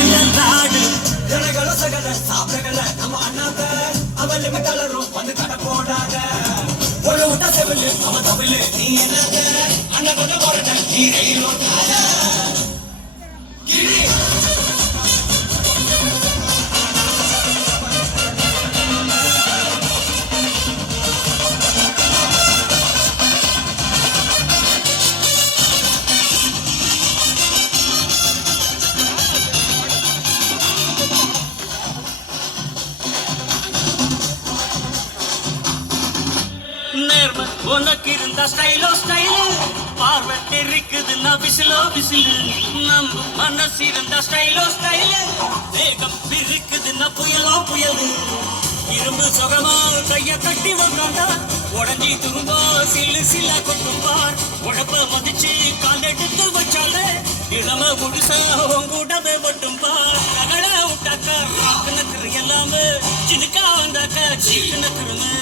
நாடு ஜனகள சகல சாப்பிடல நம்ம அண்ணாத்த அவன் கலரும் வந்து கடை போடாத ஒரு விட்ட செவிலு அவன் தமிழ் நீ என்ன அண்ணன் கொஞ்சம் போறட்ட நீ ரயில் ஓட்டாத கிளி நேர்ம உனக்கு இருந்தா ஸ்டைலோ ஸ்டைலு பார்வை தெரிக்குதுன்னா விசிலோ விசிலு நம்ம மனசு இருந்தா ஸ்டைலோ ஸ்டைலு வேகம் பிரிக்குதுன்னா புயலோ புயலு இரும்பு சுகமா கைய கட்டி வந்தாண்டா உடஞ்சி துரும்போ சில்லு சில்ல கொட்டும் பார் உடப்ப மதிச்சு கால் எடுத்து வச்சாலே இளம முழுச உங்கூடவே மட்டும் பார் நகட விட்டாக்கா ராக்குனக்கு எல்லாமே சினுக்கா வந்தாக்கா சீக்குனக்குருமே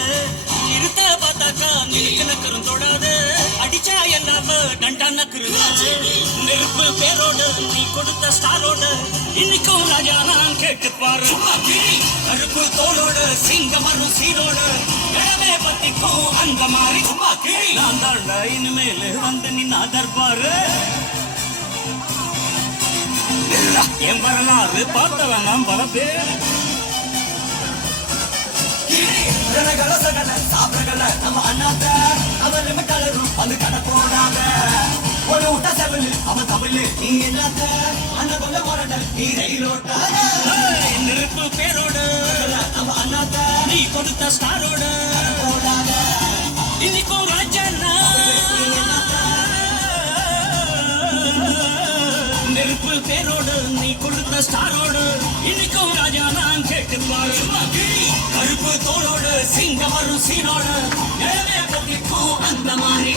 நிறுத்த பார்த்தாக்கா நிறுக்கனக்கரும் தொடாது அடிச்சா எல்லாம டண்டானக்குருமே நெருப்பு பேரோடு நீ கொடுத்த ஸ்டாரோடு இன்னைக்கும் ராஜா நான் கேட்டு பாரு கருப்பு தோளோடு சிங்கமரும் சீரோடு இளவே பத்திக்கும் அந்த மாதிரி நான் தாண்டா இனிமேல் வந்து நின்னா தர்பாரு என் வரலாறு பார்த்தவன் நான் பல பேர் ஜனகள சகல சாப்பிடல நம்ம அண்ணாத்த அவன் கலரும் வந்து கடை போடாத ஒரு விட்ட செவிலு அவன் தமிழ் நீ என்னத்த அண்ணன் கொஞ்சம் போராட்ட நீ ரயில் ஓட்டாத நெருப்பு பேரோடு நம்ம அண்ணாத்த நீ கொடுத்த ஸ்டாரோடு போடாத இன்னைக்கும் ராஜா நெருப்பு பேரோடு நீ கொடுத்த ஸ்டாரோடு இன்னைக்கும் ராஜா நான் கேட்டு பாரு கருப்பு தோளோடு சிங்கமரும் சீனோடு பத்திக்கும் அந்த மாதிரி